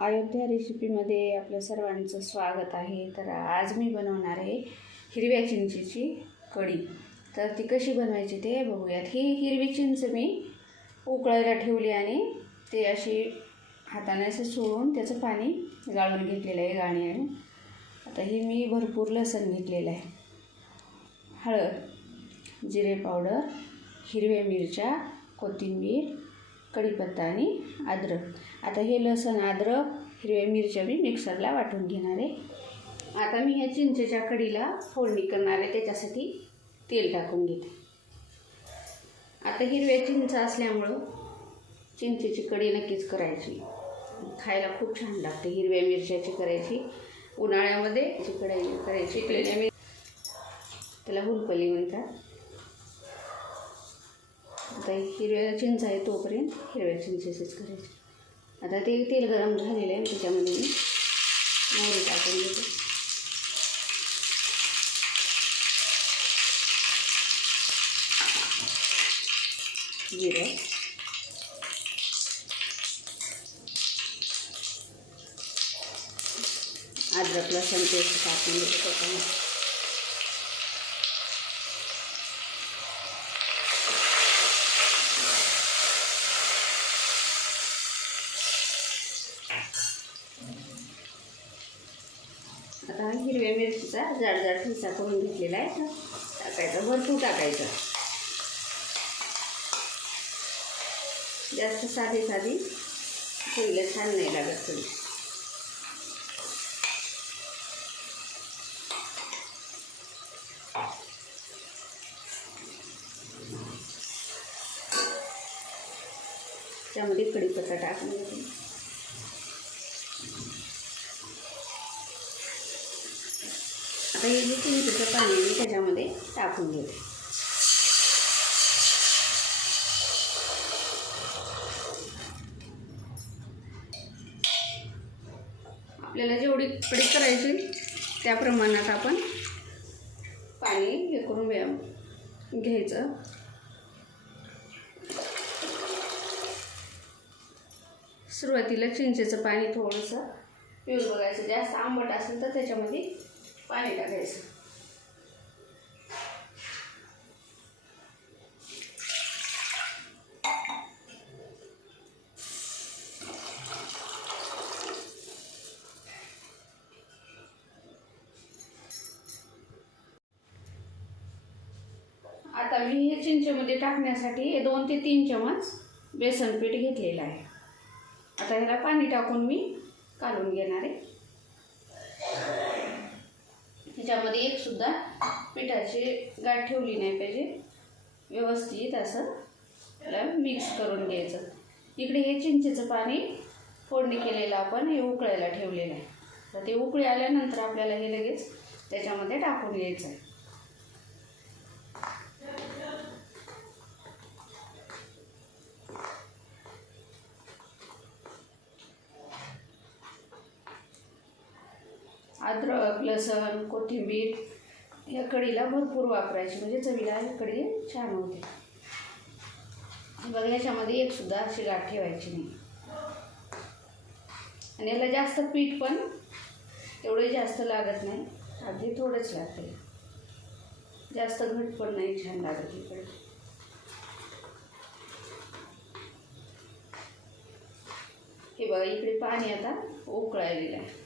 अयोध्या रेसिपीमध्ये आपल्या सर्वांचं स्वागत आहे. तर आज मी बनवणार आहे हिरव्या चिंचेची कढी. तर ती कशी बनवायची ते बघूयात. ही हिरवी चिंच मी उकळायला ठेवली आणि ते अशी हाताने असं सोडून त्याचं पाणी गाळून घेतलेलं आहे गाण्याने आता ही मी भरपूर लसण घेतलेलं आहे. हळद जिरे पावडर हिरव्या मिरच्या कोथिंबीर कढीपत्ता आणि अद्रक. आता हे लसण अद्रक हिरव्या मिरच्या मी मिक्सरला वाटून घेणार आहे. आता मी ह्या चिंचेच्या कडीला फोडणी करणार आहे त्याच्यासाठी तेल टाकून घेते. आता हिरव्या चिंच असल्यामुळं चिंचेची कढी नक्कीच करायची. खायला खूप छान लागते हिरव्या मिरच्याची करायची. उन्हाळ्यामध्ये याची करायची इकलेल्या मिर त्याला हुलपली म्हणतात. आता हिरव्या चिंच आहे तोपर्यंत हिरव्या चिंचेचीच करायची. आता ते तेल गरम झालेलं आहे त्याच्यामध्ये मी. मोहरी टाकून घेते. जिरं. अद्रक लसूण पेस्ट टाकून घेते त्याच्यामध्ये. आता हिरव्या मिरचीचा जाड जाड ठिसा करून घेतलेला आहे टाकायचा भरपूर टाकायचा. जास्त साधी साधी कढीला छान नाही लागत तुम्ही त्यामध्ये कढीपत्ता टाकून घेते. आता हे जे चिंचेचं पाणी मी त्याच्यामध्ये टाकून घेते आपल्याला जेवढी कडी करायची त्या प्रमाणात आपण पाणी हे करून घ्यायचं. सुरुवातीला चिंचेचं पाणी थोडंसं पिऊन बघायचं. जास्त आंबट असेल तर त्याच्यामध्ये पाणी टाकायचं. आता मी हे चिंचेमध्ये टाकण्यासाठी हे दोन ते तीन चमच बेसन पीठ घेतलेलं आहे. आता ह्याला पाणी टाकून मी काढून घेणार आहे. त्याच्यामध्ये एक सुद्धा पिठाची गाठ ठेवली नाही पाहिजे. व्यवस्थित असं त्याला मिक्स करून घ्यायचं. इकडे हे चिंचेचं पाणी फोडणी केलेलं आपण हे उकळायला ठेवलेलं आहे. तर ते उकळी आल्यानंतर आपल्याला हे लगेच त्याच्यामध्ये टाकून घ्यायचं आहे. अद्रक लसण कोथिंबीर या कढीला भरपूर वापरायची. म्हणजे चवीला ही कढी छान होते. बघा याच्यामध्ये एकसुद्धा अशी गाठ ठेवायची नाही. आणि याला जास्त पीठ पण तेवढे जास्त लागत नाही. अगदी थोडंच लागते. जास्त घट पण नाही छान लागत इकडे हे बघा इकडे पाणी आता उकळायलेलं आहे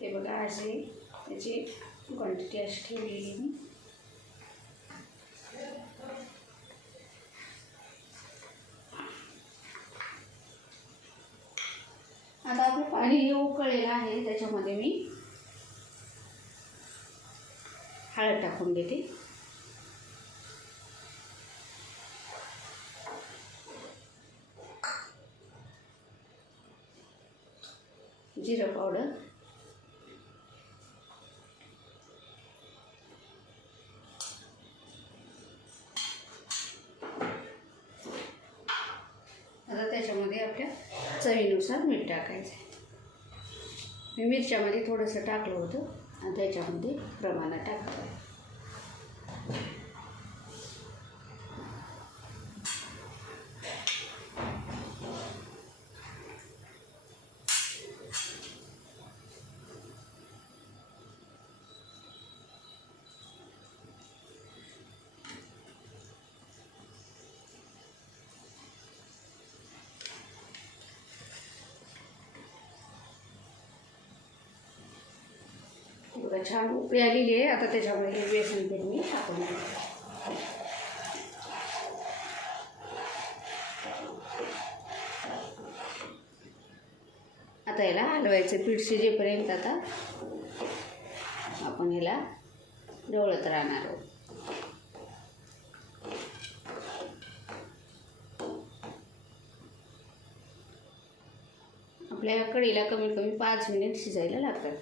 हे बघा असे त्याची क्वांटिटी अशी ठेवलेली मी. आता आपलं पाणी हे उकळलेलं आहे त्याच्यामध्ये मी हळद टाकून घेते. जिरं पावडर. आता त्याच्यामध्ये आपल्या चवीनुसार मीठ टाकायचं. आहे मी मिरच्यामध्ये थोडंसं टाकलं होतं आणि त्याच्यामध्ये प्रमाणात टाकलं. आहे छान उकळी आलेली आहे. आता त्याच्यामध्ये हे बेसन पीठ मी. टाकून देते. आता याला हलवायचं पीठ शिजेपर्यंत आता आपण याला ढवळत राहणार आहोत. आपल्या कढीला कमीत कमी पाच मिनिट शिजायला लागतात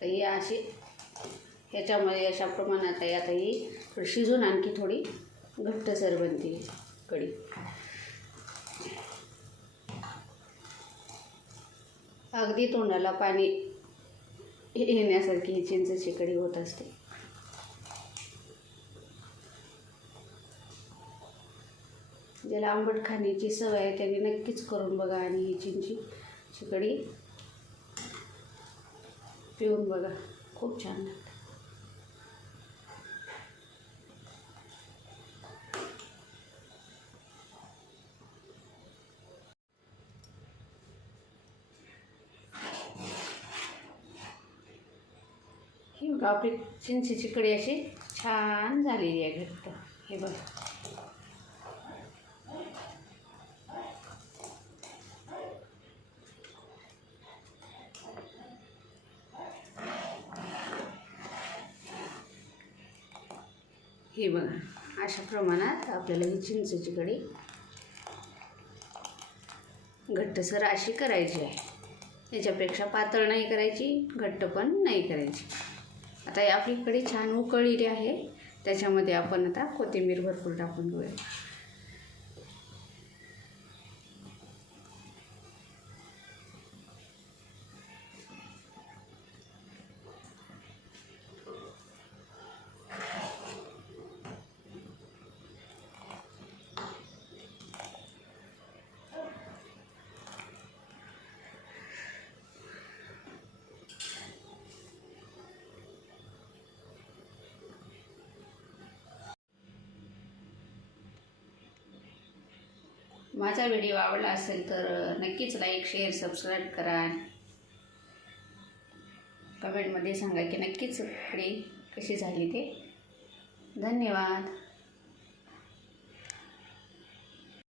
तर ही अशी. ह्याच्यामध्ये अशा प्रमाणात आहे. आता ही थोडी शिजून आणखी थोडी घट्टसर बनते कढी. अगदी तोंडाला पाणी येण्यासारखी ही चिंचेची कढी होत असते. ज्याला आंबट खाण्याची सवय आहे त्यांनी नक्कीच करून बघा आणि ही चिंची चिकडी पिऊन बघा. खूप छान लागतं. ही बघा आपली चिंचेची कडी अशी छान झालेली आहे घट्ट. हे बघा. हे बघा अशा प्रमाणात आपल्याला ही चिंचेची कढी घट्टसर अशी करायची आहे. याच्यापेक्षा पातळ नाही करायची घट्ट पण नाही करायची. आता आपली कढी छान उकळलेली आहे. त्याच्यामध्ये आपण आता कोथिंबीर भरपूर टाकून घेऊया. माझा व्हिडिओ आवडला असेल तर नक्कीच लाईक शेअर सबस्क्राईब करा. कमेंटमध्ये सांगा की नक्कीच कडी कशी झाली ते. धन्यवाद.